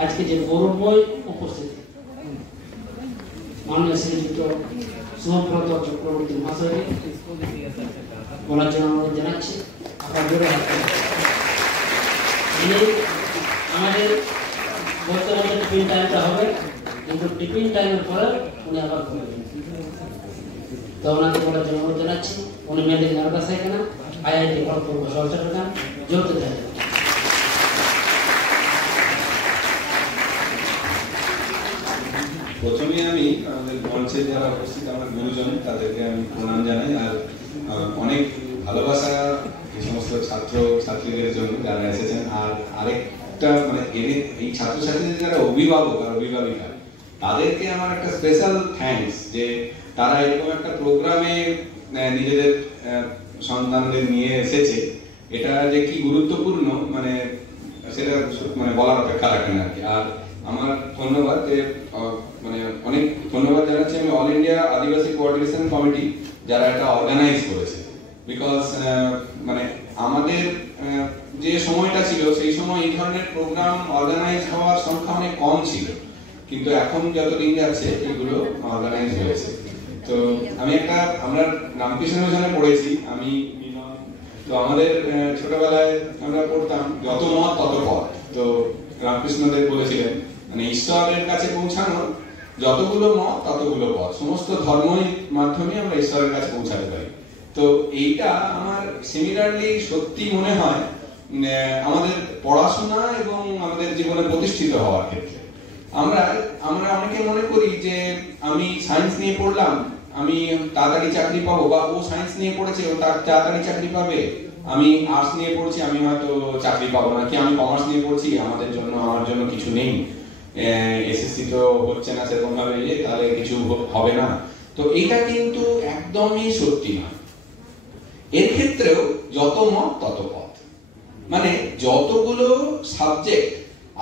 আজকে যে গৌরবময় উপস্থিতি মাননীয় শ্রীযুক্ত শুভব্রত চক্রবর্তী মহাশয়কে বলার জন্য অনুরোধ জানাচ্ছি। আপনার জোরে আমাদের বলতে বলতে টিফিন টাইমটা হবে, কিন্তু টিফিন টাইমের পরে উনি আবার করবেন, তো ওনাকে বলার জন্য অনুরোধ জানাচ্ছি। উনি মেয়েদের নার্ভাস হয় কেনা IIT খড়গপুর সহচট্টগ্রাম যৌথ দেয়। প্রথমে আমি আমাদের মঞ্চে যারা উপস্থিত আমার গুরুজন তাদেরকে আমি প্রণাম জানাই, আর অনেক ভালোবাসা এই সমস্ত ছাত্র ছাত্রীদের জন্য যারা এসেছেন। আর আরেকটা মানে এই ছাত্রছাত্রীদের যারা অভিভাবক আর অভিভাবিকা, তাদেরকে আমার একটা স্পেশাল থ্যাঙ্কস যে তারা এরকম একটা প্রোগ্রামে নিজেদের সন্তানদের নিয়ে এসেছে। এটা যে কি গুরুত্বপূর্ণ মানে সেটা মানে বলার অপেক্ষা রাখে না আর কি। আর আমার ধন্যবাদ যে মানে অনেক ধন্যবাদ জানাচ্ছি আমি অল ইন্ডিয়া আদিবাসী কোঅর্ডিনেশন কমিটি যারা এটা অর্গানাইজ করেছে। বিকজ মানে আমাদের যে সময়টা ছিল সেই সময় এই ধরনের প্রোগ্রাম অর্গানাইজ হওয়ার সংখ্যা অনেক কম ছিল, কিন্তু এখন যত দিন যাচ্ছে এগুলো অর্গানাইজ হয়েছে। তো আমরা রামকৃষ্ণ মিশনে পড়েছি, আমি তো আমাদের ছোটবেলায় আমরা পড়তাম যত মত তত পথ। তো রামকৃষ্ণদেব বলেছিলেন মানে ঈশ্বরের কাছে পৌঁছানো যতগুলো মত ততগুলো পথ, সমস্ত ধর্মই মাধ্যমে আমরা ঈশ্বরের কাছে পৌঁছাতে পারি। তো এইটা আমার সিমিলারলি সত্যি মনে হয় আমাদের পড়াশোনা এবং আমাদের জীবনে প্রতিষ্ঠিত হওয়ার ক্ষেত্রে। আমরা অনেকে মনে করি যে আমি সায়েন্স নিয়ে পড়লাম আমি তাড়াতাড়ি চাকরি পাবো, বা ও সায়েন্স নিয়ে পড়েছে ও তাড়াতাড়ি চাকরি পাবে, আমি আর্টস নিয়ে পড়ছি আমি হয়তো চাকরি পাবো না, কি আমি কমার্স নিয়ে পড়ছি আমার জন্য কিছু নেই, এসএসসি তো হচ্ছে না সেরকম ভাবে, তাহলে কিছু হবে না। তো এটা কিন্তু একদমই সত্যি না। এর ক্ষেত্রেও যত মত তত পথ, মানে যতগুলো সাবজেক্ট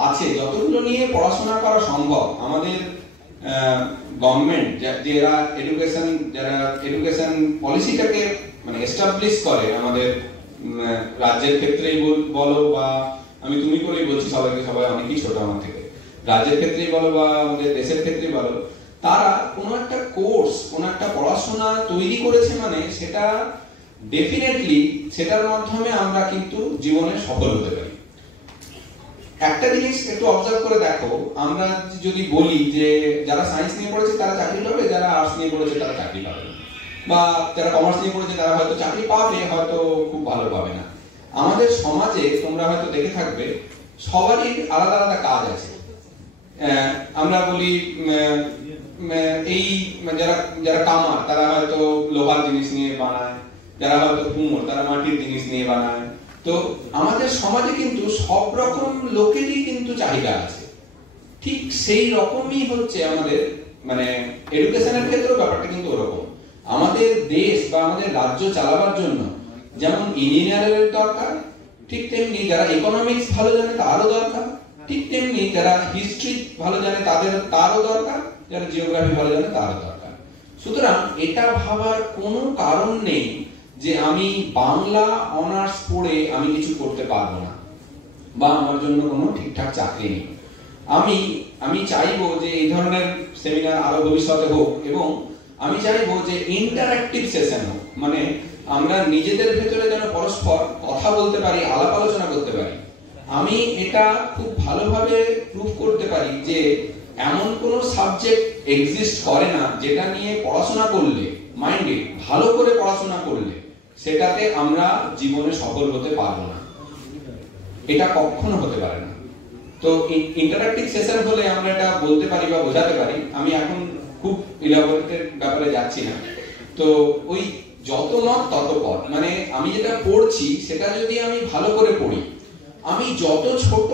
আছে যতগুলো নিয়ে পড়াশোনা করা সম্ভব, আমাদের গভর্নমেন্ট যারা এডুকেশন পলিসিটাকে মানে এস্টাবলিশ করে, আমাদের রাজ্যের ক্ষেত্রেই বলো বা আমি তুমি করেই বলছি সবাই অনেকেই ছোট আমার থেকে, রাজ্যের ক্ষেত্রেই বলো বা আমাদের দেশের ক্ষেত্রেই বলো, তারা কোনো একটা কোর্স কোনো একটা পড়াশোনা তৈরি করেছে মানে সেটা ডেফিনেটলি সেটার মাধ্যমে আমরা কিন্তু জীবনে সফল হতে পারি। একটা জিনিস একটু অবজার্ভ করে দেখো, আমরা যদি বলি যে যারা সায়েন্স নিয়ে পড়েছে তারা চাকরি পাবে, যারা আর্টস নিয়ে পড়েছে তারা চাকরি পাবে, বা যারা কমার্স নিয়ে পড়েছে তারা হয়তো চাকরি পাবে, হয়তো খুব ভালো পাবে না। আমাদের সমাজে তোমরা হয়তো দেখে থাকবে সবারই আলাদা আলাদা কাজ আছে। আমরা বলি এই যারা কামার তারা হয়তো লোহার জিনিস নিয়ে বানায়, যারা হয়তো কুমোর তারা মাটির জিনিস নিয়ে বানায়। তো আমাদের সমাজে কিন্তু সব রকম লোকেরই কিন্তু চাহিদা আছে। ঠিক সেই রকমই হচ্ছে আমাদের মানে এডুকেশনের ক্ষেত্রেও ব্যাপারটা কিন্তু ওরকম। আমাদের দেশ বা আমাদের রাজ্য চালাবার জন্য যেমন ইঞ্জিনিয়ারের দরকার, ঠিক তেমনি যারা ইকোনমিক্স ভালো জানে তারও দরকার, ঠিক তেমনি যারা হিস্ট্রি ভালো জানে তারও দরকার, যারা জিওগ্রাফি ভালো জানে তারও দরকার। সুতরাং এটা ভাবার কোনো কারণ নেই যে আমি বাংলা অনার্স পড়ে আমি কিছু করতে পারবো না বা আমার জন্য কোনো ঠিকঠাক চাকরি নেই। আমি চাইবো যে এই ধরনের সেমিনার আরো ভবিষ্যতে হোক, এবং আমি চাইবো যে ইন্টারঅ্যাক্টিভ সেশন হোক, মানে আমরা নিজেদের ভেতরে যেন পরস্পর কথা বলতে পারি, আলাপ আলোচনা করতে পারি। আমি এটা খুব ভালোভাবে প্রুভ করতে পারি যে এমন কোনো সাবজেক্ট এক্সিস্ট করে না যেটা নিয়ে পড়াশোনা করলে, মাইন্ডে ভালো করে পড়াশোনা করলে সেটাতে আমরা জীবনে সফল হতে পারবো না, এটা কখনো হতে পারে না। তো ইন্টারঅ্যাক্টিভ সেশন হলে আমরা এটা বলতে পারি বা বোঝাতে পারি। আমি এখন খুব ইলাবোরেটেড ব্যাপারে যাচ্ছি না। তো ওই যত মত তত পথ, মানে আমি যেটা পড়ছি সেটা যদি আমি ভালো করে পড়ি, আমি যত ছোট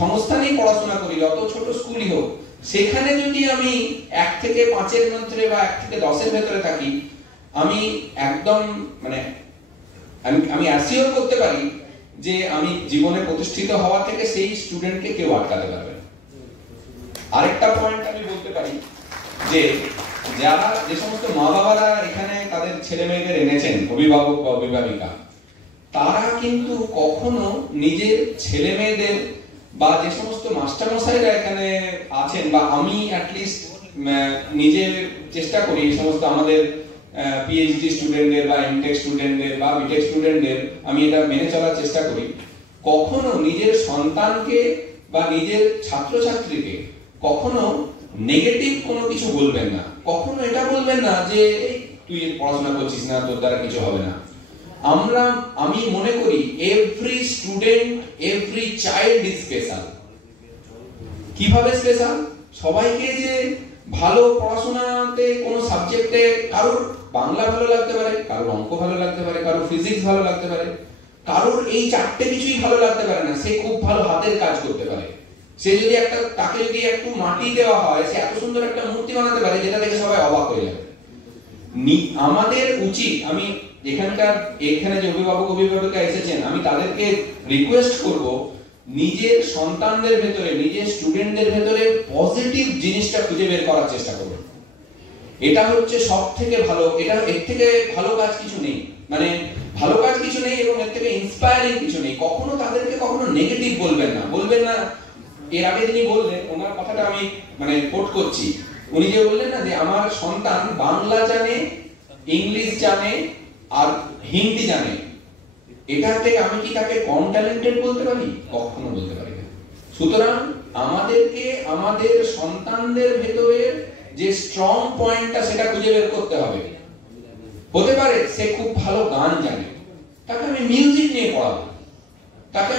সংস্থানেই পড়াশোনা করি, যত ছোট স্কুলই হোক, সেখানে যদি আমি 1 থেকে 5-এর মধ্যে বা 1 থেকে 10-এর ভেতরে থাকি, আমি একদম মানে আমি অ্যাসিওর করতে পারি যে আমি জীবনে প্রতিষ্ঠিত হওয়া থেকে সেই স্টুডেন্টকে কেউ আটকাতে পারবে না। আরেকটা পয়েন্ট আমি বলতে পারি যে যে সমস্ত মা বাবারা এখানে তাদের ছেলে মেয়েদের এনেছেন, অভিভাবক বা অভিভাবিকা, তারা কিন্তু কখনো নিজের ছেলে মেয়েদের বা যে সমস্ত মাস্টারমশাইরা এখানে আছেন, বা আমি অ্যাটলিস্ট নিজে চেষ্টা করি এই সমস্ত আমাদের পিএইচডি স্টুডেন্টদের বা এমটেক স্টুডেন্টদের বা বিটেক স্টুডেন্টদের আমি এটা মেনে চলার চেষ্টা করি, কখনো নিজের সন্তানকে বা নিজের ছাত্রছাত্রীকে কখনো নেগেটিভ কোনো কিছু বলবেন না। কখনো এটা বলবেন না যে তুই পড়াশোনা করছিস না, তোর দ্বারা কিছু হবে না। আমি মনে করি every student, every child is special. কিভাবে স্পেশাল? সবাইকে যে ভালো পড়াশোনাতে কোনো সাবজেক্টে, কারোর বাংলা ভালো লাগতে পারে, কারোর অঙ্ক ভালো লাগতে পারে, কারোর ফিজিক্স ভালো লাগতে পারে, কারোর এই চারটে কিছুই ভালো লাগতে পারে না, সে খুব ভালো হাতের কাজ করতে পারে। সে যদি তাকে যদি একটু মাটি দেওয়া হয়, সে এত সুন্দর একটা মূর্তি বানাতে পারে যেটা দেখে সবাই অবাক হয়ে যাবে। আমাদের উচিত, আমি এখানে যে অভিভাবিকা এসেছেন, আমি তাদেরকে রিকোয়েস্ট করব, নিজের সন্তানদের ভেতরে, নিজের স্টুডেন্টদের ভেতরে পজিটিভ জিনিসটা খুঁজে বের করার চেষ্টা করবেন। এটা হচ্ছে সব থেকে ভালো, এর থেকে ভালো কাজ কিছু নেই, মানে ভালো কাজ কিছু নেই এবং এর থেকে ইন্সপায়ারিং কিছু নেই। কখনো তাদেরকে কখনো নেগেটিভ বলবেন না। এর আগে যিনি বললেন, ওনার কথাটা আমি মানে কোট করছি, উনি যে বললেন না যে আমার সন্তান বাংলা জানে, ইংলিশ জানে আর হিন্দি জানে, এটা থেকে আমি কি তাকে কম ট্যালেন্টেড বলতে পারি? কখনো বলতে পারি না। সুতরাং আমাদেরকে আমাদের সন্তানদের ভেতরে যে স্ট্রং পয়েন্টটা সেটা খুঁজে বের করতে হবে। হতে পারে সে খুব ভালো গান জানে, তাকে আমি মিউজিক নিয়ে পড়াবো, তাকে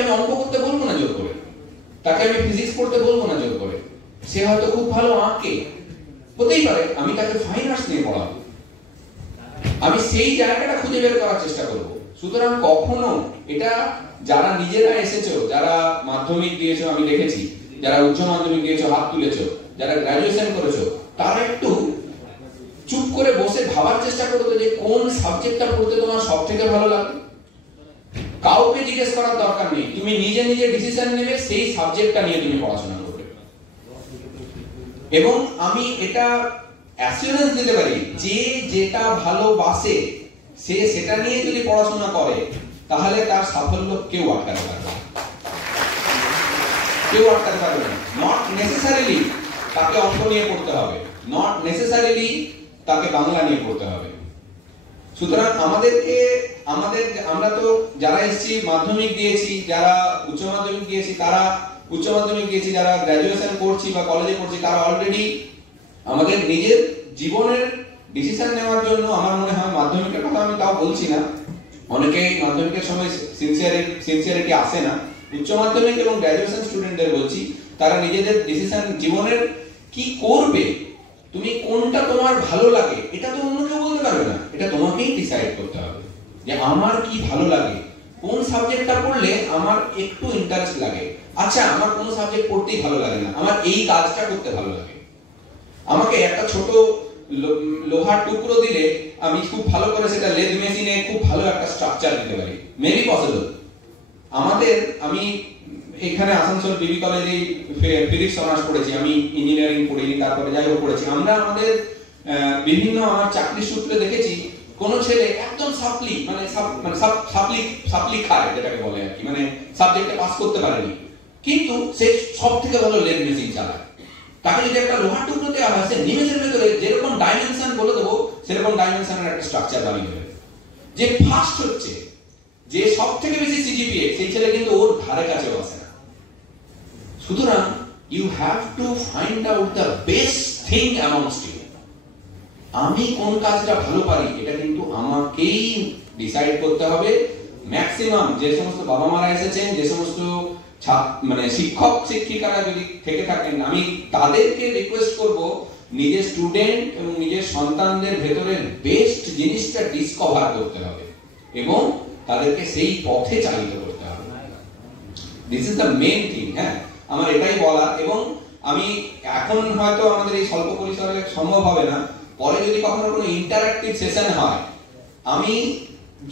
আমি অঙ্ক করতে বলবো না জোর করে, তাকে আমি ফিজিক্স পড়তে বলবো না জোর করে। সে হয়তো খুব ভালো আঁকে, হতেই পারে, আমি তাকে ফাইন আর্টস নিয়ে পড়াবো। আমি সেই জায়গাটা খুঁজে বের করার চেষ্টা করব। সুতরাং কখনো এটা, যারা নিজেরা এসেছো, যারা মাধ্যমিক দিয়েছো, আমি দেখেছি যারা উচ্চ মাধ্যমিক দিয়েছো হাত তুলেছো, যারা গ্রাজুয়েশন করেছো, তারা একটু চুপ করে বসে ভাবার চেষ্টা করতে যে কোন সাবজেক্টটা পড়তে তোমার সব থেকে ভালো লাগে। কাউকে জিজ্ঞেস করার দরকার নেই, তুমি নিজে নিজে ডিসিশন নেবে সেই সাবজেক্টটা নিয়ে তুমি পড়াশোনা করবে। এবং আমি এটা অ্যাসিওরেন্স দিতে পারি, যে যেটা ভালোবাসে সে সেটা নিয়ে যদি পড়াশোনা করে, তাহলে তার সাফল্য কেউ আটকাতে পারবে না। নট নেসেসারিলি তাকে অঙ্ক নিয়ে পড়তে হবে, নট নেসেসারিলি তাকে বাংলা নিয়ে পড়তে হবে। সুতরাং আমরা তো যারা এসেছি মাধ্যমিক দিয়েছি, যারা উচ্চ মাধ্যমিক দিয়েছি, যারা গ্রাজুয়েশন করছি বা কলেজে পড়ছি, তারা অলরেডি আমাদের নিজের জীবনের ডিসিশন নেওয়ার জন্য, আমার মনে হয় মাধ্যমিকের কথা আমি তাও বলছি না, অনেকেই মাধ্যমিকের সময় সিনসিয়ারিটি আসে না, উচ্চ মাধ্যমিক এবং গ্রাজুয়েশন স্টুডেন্টদের বলছি, তারা নিজেদের ডিসিশন, জীবনের কি করবে, তুমি কোনটা তোমার ভালো লাগে, এটা তো অন্য কেউ বলতে পারবে না, এটা তোমাকেই ডিসাইড করতে হবে যে আমার কি ভালো লাগে, কোন সাবজেক্টটা পড়লে আমার একটু ইন্টারেস্ট লাগে। আচ্ছা, আমার কোন সাবজেক্ট পড়তেই ভালো লাগে না, আমার এই কাজটা করতে ভালো লাগে। আমাকে একটা ছোট লোহার টুকরো দিলে আমি খুব ভালো করে সেটা লেদ মেশিনে খুব ভালো একটা স্ট্রাকচার দিতে পারি, মেবি পসিবল। আমি এখানে আসানসোল বিবি কলেজে ফিজিক্স অনার্স পড়েছি, আমি ইঞ্জিনিয়ারিং পড়িনি, তারপরে যাই হোক পড়েছি। আমরা আমাদের বিভিন্ন আমার চাকরির সূত্রে দেখেছি, কোন ছেলে একদম সাপ্লি খায়, যেটাকে বলে আর কি, মানে সাবজেক্টে পাস করতে পারেনি, কিন্তু সে সব থেকে ভালো লেদ মেশিন চালায়। তাকে যদি একটা লোহার টুকরো দেওয়া হয়, সে নিমেষের ভেতরে যেরকম ডাইমেনশন বলে দেবো সেরকম ডাইমেনশনের একটা স্ট্রাকচার বানিয়ে দেবে। যে ফার্স্ট হচ্ছে, যে সব থেকে বেশি সিজিপিএ, সেই ছেলে কিন্তু ওর ধারে কাছে বসে না। সুতরাং you have to find out the best thing amongst you. আমি কোন কাজটা ভালো পারি, এটা কিন্তু আমাকেই ডিসাইড করতে হবে। ম্যাক্সিমাম যে সমস্ত বাবা মারা এসেছেন, যে সমস্ত মানে শিক্ষক শিক্ষিকারা যদি থেকে থাকেন, আমি তাদেরকে রিকোয়েস্ট করব, নিজের স্টুডেন্ট এবং নিজের সন্তানদের ভেতরের বেস্ট জিনিসটা ডিসকভার করতে হবে এবং তাদেরকে সেই পথে চালিত করতে হবে। This is the main thing. হ্যাঁ, আমার এটাই বলা। এবং আমি এখন হয়তো আমাদের এই স্বল্প পরিসরে সম্ভব হবে না, পরে যদি কখনো কোনো ইন্টারঅ্যাক্টিভ সেশন হয়, আমি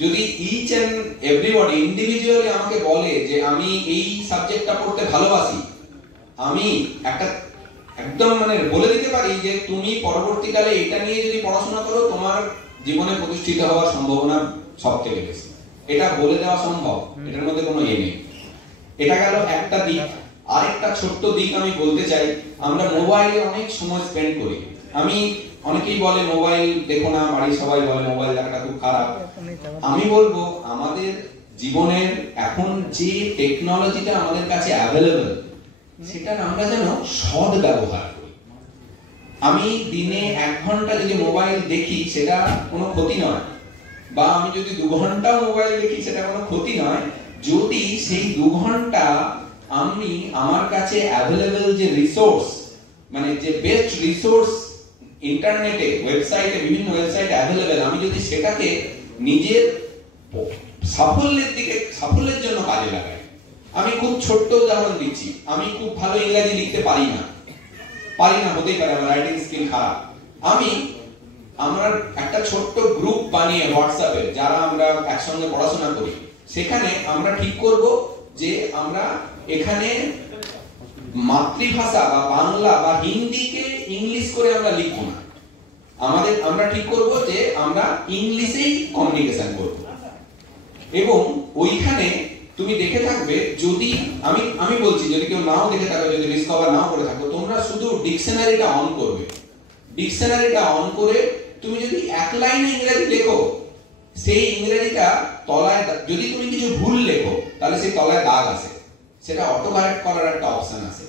যদি ইচ এন্ড এভরিবডি ইন্ডিভিজুয়ালি আমাকে বলে যে আমি এই সাবজেক্টটা পড়তে ভালোবাসি, আমি একদম মানে বলে দিতে পারি যে তুমি পরবর্তীকালে এটা নিয়ে যদি পড়াশোনা করো, তোমার জীবনে প্রতিষ্ঠিত হওয়ার সম্ভাবনা সব থেকে বেশি। এটা বলে দেওয়া সম্ভব, এটার মধ্যে কোনো ইয়ে নেই। এটা গেল একটা দিক। আরেকটা ছোট্ট দিক আমি বলতে চাই, আমরা মোবাইলে অনেক সময় স্পেন্ড করি। আমি অনেকেই বলে মোবাইল দেখো না, বাড়ির সবাই বলে মোবাইল দেখাটা খুব খারাপ। আমি বলবো আমাদের জীবনের এখন যে টেকনোলজিটা আমাদের কাছে অ্যাভেলেবল, সেটার আমরা যেন সৎ ব্যবহার করি। আমি দিনে 1 ঘন্টা যদি মোবাইল দেখি সেটা কোনো ক্ষতি নয়, বা আমি যদি 2 ঘন্টা মোবাইল দেখি সেটা কোনো ক্ষতি নয়, যদি সেই 2 ঘন্টা আমি আমার কাছে অ্যাভেলেবল যে রিসোর্স, মানে যে বেস্ট রিসোর্স ইন্টারনেটে, ওয়েবসাইটে, বিভিন্ন ওয়েবসাইটে অ্যাভেলেবল, আমি যদি সেটাকে নিজের সাফল্যের জন্য কাজে লাগাই। আমি খুব ছোট্ট উদাহরণ দিচ্ছি, আমি খুব ভালো ইংরেজি লিখতে পারি না, হতেই পারে, আমার রাইটিং স্কিল খারাপ। আমরা একটা ছোট্ট গ্রুপ বানিয়ে হোয়াটসঅ্যাপে, যারা আমরা একসঙ্গে পড়াশোনা করি, সেখানে আমরা ঠিক করব যে আমরা এখানে মাতৃভাষা বা বাংলা বা হিন্দিকে ইংলিশ করে আমরা লিখব না। আমরা ঠিক করব যে আমরা ইংলিশেই কমিউনিকেশন করব। এবং ওইখানে তুমি দেখে থাকবে, যদি আমি বলছি, যদি কেউ নাও দেখে থাকো, যদি ডিসকভার নাও করে থাকো, তোমরা শুধু ডিকশনারিটা অন করবে। ডিকশনারিটা অন করে তুমি যদি 1 লাইনে ইংরেজি লেখো, সেই ইংরেজিটা তলায়, যদি তুমি কিছু ভুল লেখো তাহলে সেই তলায় দাগ আছে, সেটা অটো কারেক্ট করার একটা অপশন আছে।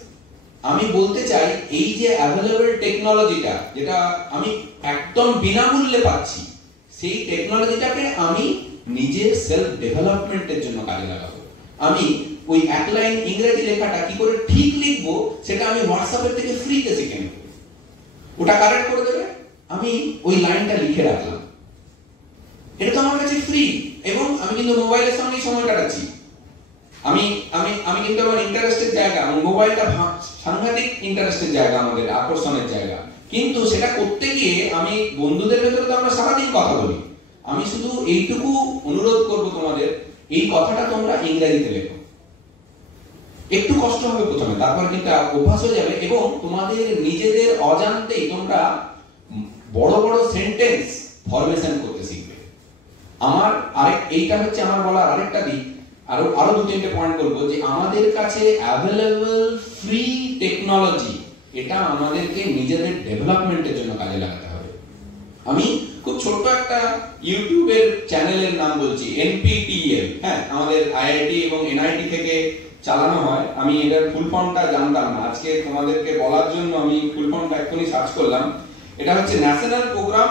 আমি বলতে চাই, এই যে অ্যাভেলেবল টেকনোলজিটা, যেটা আমি একদম বিনামূল্যে পাচ্ছি, সেই টেকনোলজিটাকে আমি নিজের সেলফ ডেভেলপমেন্টের জন্য কাজে লাগাবো। আমি ওই 1 লাইন ইংরেজি লেখাটা কি করে ঠিক লিখবো সেটা আমি হোয়াটসঅ্যাপের থেকে ফ্রিতে শিখে নেব। ওটা কারেক্ট করে দেবে, আমি ওই লাইনটা লিখে রাখলাম, এটা তো আমার কাছে ফ্রি। এবং আমি কিন্তু মোবাইলের সঙ্গেই সময় কাটাচ্ছি। আমি কিন্তু আমার ইন্টারেস্টের জায়গা, মোবাইলটা সাংঘাতিক ইন্টারেস্টের জায়গা, আমাদের আকর্ষণের জায়গা। কিন্তু সেটা করতে গিয়ে আমি বন্ধুদের ভেতরে তো আমরা সারাদিন কথা বলি। আমি শুধু এইটুকু অনুরোধ করব তোমাদের, এই কথাটা তোমরা ইংরেজিতে লেখো। একটু কষ্ট হবে প্রথমে, তারপর কিন্তু অভ্যাস হয়ে যাবে, এবং তোমাদের নিজেদের অজান্তেই তোমরা বড় বড় সেন্টেন্স ফরমেশন করতে শিখবে। এইটা হচ্ছে আমার বলার আরেকটা দিক। আরো 2-3টে পয়েন্ট বলবো, যে আমাদের কাছে অ্যাভেলেবল ফ্রি টেকনোলজি, এটা আমাদেরকে নিজেদের ডেভেলপমেন্টের জন্য কাজে লাগাতে হবে। আমি খুব ছোট্ট একটা ইউটিউবের চ্যানেলের নাম বলছি, NPTEL। হ্যাঁ, আমাদের IIT এবং NIT থেকে চালানো হয়। আমি এটার ফুল ফর্মটা জানতাম না, আজকে তোমাদেরকে বলার জন্য আমি ফুল ফর্মটা এক্ষুনি সার্চ করলাম। এটা হচ্ছে national programme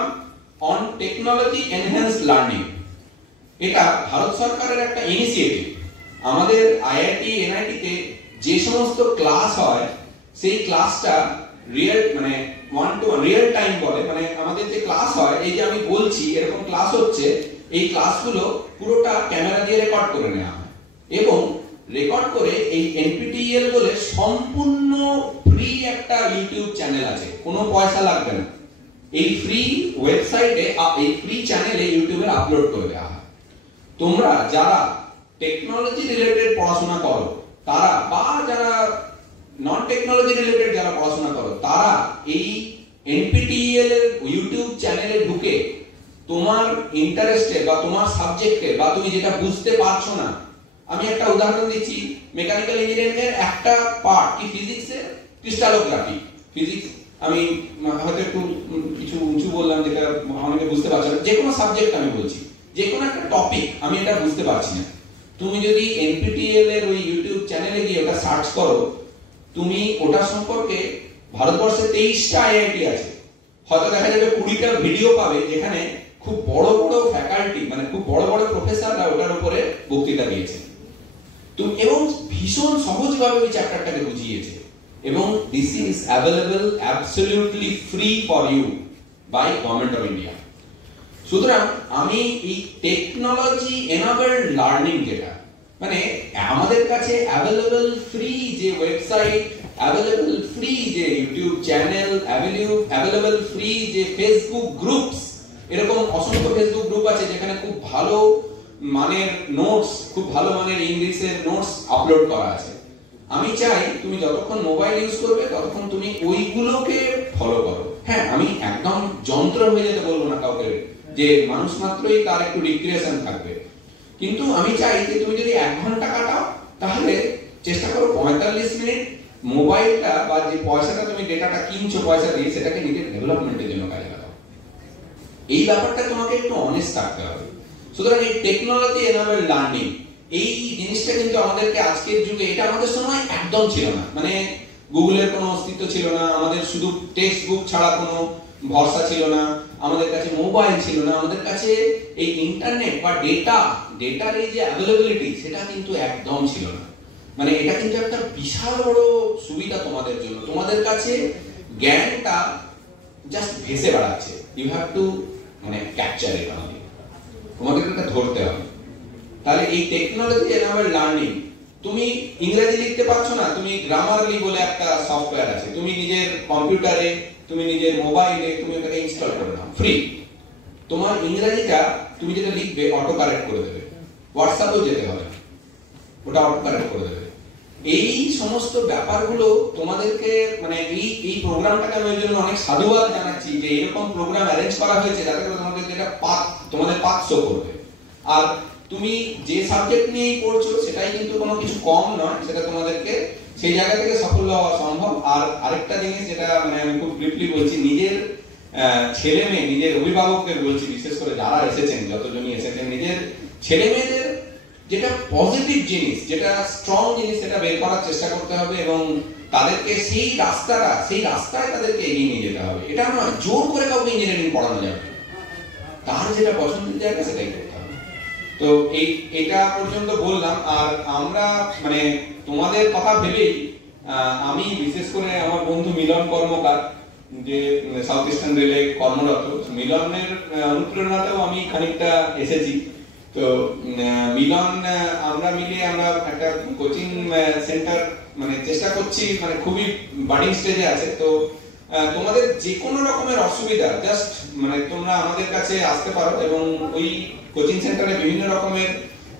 on technology enhanced learning. এটা ভারত সরকারের একটা ইনিশিয়েটিভ। আমাদের IIT NIT তে যে সমস্ত ক্লাস হয়, সেই ক্লাসটা রিয়েল টাইম বলে, মানে আমাদের যে ক্লাস হয়, এই যে আমি বলছি এরকম ক্লাস হচ্ছে, এই ক্লাসগুলো পুরোটা ক্যামেরা দিয়ে রেকর্ড করে নেওয়া হয়, এবং রেকর্ড করে এই NPTEL বলে সম্পূর্ণ ফ্রি একটা ইউটিউব চ্যানেল আছে, কোনো পয়সা লাগবে না। এই ফ্রি ওয়েবসাইটে, এই ফ্রি চ্যানেলে ইউটিউবে আপলোড করে দেওয়া হয়। তোমরা যারা টেকনোলজি রিলেটেড পড়াশোনা করো, তারা, বা যারা নন টেকনোলজি রিলেটেড যারা পড়াশোনা করো, তারা এই NPTEL এর ইউটিউব চ্যানেলে ঢুকে তোমার ইন্টারেস্টে বা তোমার সাবজেক্টে, বা তুমি যেটা বুঝতে পারছো না, আমি একটা উদাহরণ দিচ্ছি, মেকানিক্যাল ইঞ্জিনিয়ারিং এর একটা পার্ট কি ফিজিক্সের ক্রিস্টালোগ্রাফি, ফিজিক্স, আমি হয়তো একটু কিছু উঁচু বললাম যেটা অনেকে বুঝতে পারছে না, যে কোনো সাবজেক্ট আমি বলছি, যে কোনো একটা টপিক আমি এটা বুঝতে পারছি না, তুমি যদি NPTEL এর ওই ইউটিউব চ্যানেলে গিয়ে ওটা সার্চ করো, তুমি ওটা সম্পর্কে, ভারতবর্ষে 23টা IIT আছে, হয়তো দেখা যাবে 20টা ভিডিও পাবে যেখানে খুব বড় বড় ফ্যাকাল্টি, মানে খুব বড় বড় প্রফেসররা ওটার উপরে বক্তৃতা দিয়েছে, এবং ভীষণ সহজভাবে ওই চ্যাপ্টারটাকে বুঝিয়েছে, এবং this is available absolutely free for you by government of India. সুতরাং আমি এই টেকনোলজি এনাবেলড লার্নিং, যেটা মানে আমাদের কাছে অ্যাভেলেবল ফ্রি যে ওয়েবসাইট, অ্যাভেলেবল ফ্রি যে ইউটিউব চ্যানেল, অ্যাভেলেবল ফ্রি যে ফেসবুক গ্রুপস, এরকম অসংখ্য ফেসবুক গ্রুপ আছে যেখানে খুব ভালো মানের নোটস, খুব ভালো মানের ইংলিশের নোটস আপলোড করা আছে। আমি চাই তুমি যতক্ষণ মোবাইল ইউজ করবে ততক্ষণ তুমি ওইগুলোকে ফলো করো। হ্যাঁ, আমি একদম যন্ত্র হয়ে যেতে বলবো না কাউকে, যে মানুষ মাত্রই তার একটু রিক্রিয়েশন থাকবে, কিন্তু আমি চাই যে তুমি যদি 1 ঘন্টা কাটাও, তাহলে চেষ্টা করো 45 মিনিট মোবাইলটা বা যে পয়সাটা তুমি ডেটাটা কিনছো পয়সা দিয়ে সেটাকে নিজের ডেভেলপমেন্টের জন্য কাজে লাগাও। এই ব্যাপারটা তোমাকে একটু অনেস্ট থাকতে হবে। সুতরাং এই টেকনোলজি এনাবেল লার্নিং এই জিনিসটা কিন্তু আমাদেরকে আজকের যুগে, এটা আমাদের সময় একদম ছিল না। মানে গুগলের কোনো অস্তিত্ব ছিল না, আমাদের শুধু টেক্সট বুক ছাড়া কোনো ভরসা ছিল না, আমাদের কাছে মোবাইল ছিল না, আমাদের কাছে এই ইন্টারনেট বা ডেটার এই যে অ্যাভেলেবিলিটি সেটা কিন্তু একদম ছিল না। মানে এটা কিন্তু একটা বিশাল বড় সুবিধা তোমাদের জন্য। তোমাদের কাছে জ্ঞানটা জাস্ট ভেসে বেড়াচ্ছে, ইউ হ্যাভ টু মানে ক্যাপচার ইট, তোমাদের এটা ধরতে হবে। তাহলে এই টেকনোলজি এনাবেল লার্নিং, তুমি ইংরেজি লিখতে পারছো না, তুমি গ্রামারলি বলে একটা সফটওয়্যার আছে, তুমি নিজের কম্পিউটারে, তুমি নিজের মোবাইলে তুমি ওটাকে ইনস্টল করে নাও, ফ্রি। তোমার ইংরেজিটা তুমি যেটা লিখবে অটো কারেক্ট করে দেবে, হোয়াটসঅ্যাপেও যেতে হবে, ওটা অটো কারেক্ট করে দেবে। এই সমস্ত ব্যাপারগুলো তোমাদেরকে মানে এই প্রোগ্রামটাকে আমি ওই জন্য অনেক সাধুবাদ জানাচ্ছি যে এরকম প্রোগ্রাম অ্যারেঞ্জ করা হয়েছে যাতে করে তোমাদের যেটা তোমাদের পাথ শো করবে। আর তুমি যে সাবজেক্ট নিয়ে পড়ছো সেটাই কিন্তু কোনো কিছু কম নয়, সেটা তোমাদেরকে সেই জায়গা থেকে সাফল্য হওয়া সম্ভব। আর আরেকটা জিনিস যেটা মানে আমি খুব ব্রিফলি বলছি, নিজের ছেলে মেয়ে, নিজের অভিভাবকদের বলছি, বিশেষ করে যারা এসেছেন, যতজনই এসেছেন, নিজের ছেলে মেয়েদের যেটা পজিটিভ জিনিস, যেটা স্ট্রং জিনিস, সেটা বের করার চেষ্টা করতে হবে এবং তাদেরকে সেই রাস্তায় তাদেরকে এগিয়ে নিয়ে যেতে হবে। এটা নয় জোর করে কাউকে ইঞ্জিনিয়ারিং পড়ানো যাবে, তার যেটা পছন্দের জায়গা সেটাই করতে হবে। তো এটা পর্যন্ত বললাম। আর আমরা মানে তোমাদের কথা ভেবেই আমি বিশেষ করে আমার বন্ধু মিলন কর্মকার, যে সাউথ ইস্টার্ন রেলে কর্মরত, মিলনের অনুপ্রেরণাতেও আমি খানিকটা এসেছি। তো মিলন আমরা মিলে আমরা একটা কোচিং সেন্টার মানে চেষ্টা করছি, মানে খুবই বাডিং স্টেজে আছে। তো তোমাদের যে কোনো রকমের অসুবিধা জাস্ট মানে তোমরা আমাদের কাছে আসতে পারো এবং ওই কোচিং সেন্টারে বিভিন্ন রকমের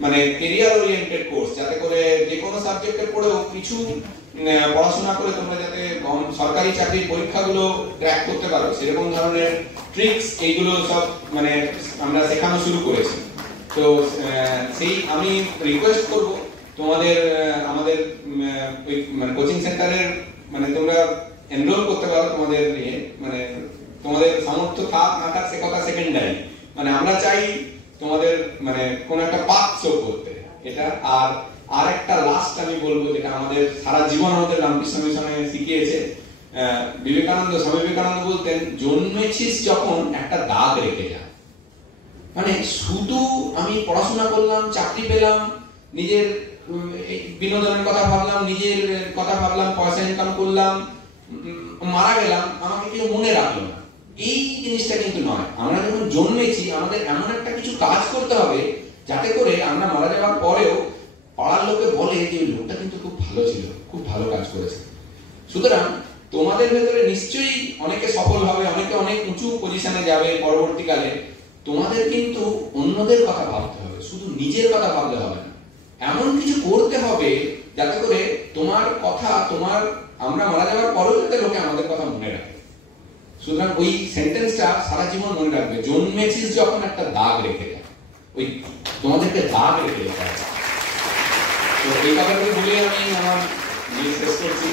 মানে ক্যারিয়ার ওরিয়েন্টেড কোর্স, যাতে করে যে কোনো সাবজেক্টে পড়েও কিছু পড়াশোনা করে তোমরা যাতে সরকারি চাকরির পরীক্ষাগুলো ক্র্যাক করতে পারো, সেরকম ধরনের ট্রিক্স এইগুলো সব মানে আমরা শেখানো শুরু করেছি। তো সেই আমি রিকোয়েস্ট করব তোমাদের আমাদের মানে কোচিং সেন্টারের মানে তোমরা এনরোল করতে পারো তোমাদের নিয়ে, মানে তোমাদের সামর্থ্য থাক না থাক সে কথা সেকেন্ডারি, মানে আমরা চাই তোমাদের মানে কোন একটা পাথ শো করতে এটা। আর একটা লাস্ট আমি বলবো, যেটা আমাদের সারা জীবন আমাদের রামকৃষ্ণ মিশনে শিখিয়েছে স্বামী বিবেকানন্দ বলতেন, জন্মেছিস যখন একটা দাগ রেখে যা। মানে শুধু আমি পড়াশোনা করলাম, চাকরি পেলাম, নিজের বিনোদনের কথা ভাবলাম, নিজের কথা ভাবলাম, পয়সা ইনকাম করলাম, মারা গেলাম, আমাকে কেউ মনে রাখলো না, এই জিনিসটা কিন্তু নয়। আমরা যখন জন্মেছি আমাদের এমন একটা কিছু কাজ করতে হবে যাতে করে আমরা মারা যাওয়ার পরেও পাড়ার লোকে বলে যে ওই লোকটা কিন্তু খুব ভালো ছিল, খুব ভালো কাজ করেছে। সুতরাং তোমাদের ভেতরে নিশ্চয়ই অনেকে সফল হবে, অনেকে অনেক উঁচু পজিশনে যাবে পরবর্তীকালে। তোমাদের কিন্তু অন্যদের কথা ভাবতে হবে, শুধু নিজের কথা ভাবলে হবে না। এমন কিছু করতে হবে যাতে করে তোমার কথা আমরা মারা যাওয়ার পরেও যাতে লোকে আমাদের কথা মনে রাখে। সুতরাং ওই সেন্টেন্সটা সারা জীবন মনে রাখবে, জন্মেছিস যখন একটা দাগ রেখে যায়, ওই তোমাদেরকে দাগ রেখে যেতে হবে। তো এই কথাগুলো বলে আমি আমার শেষ করছি।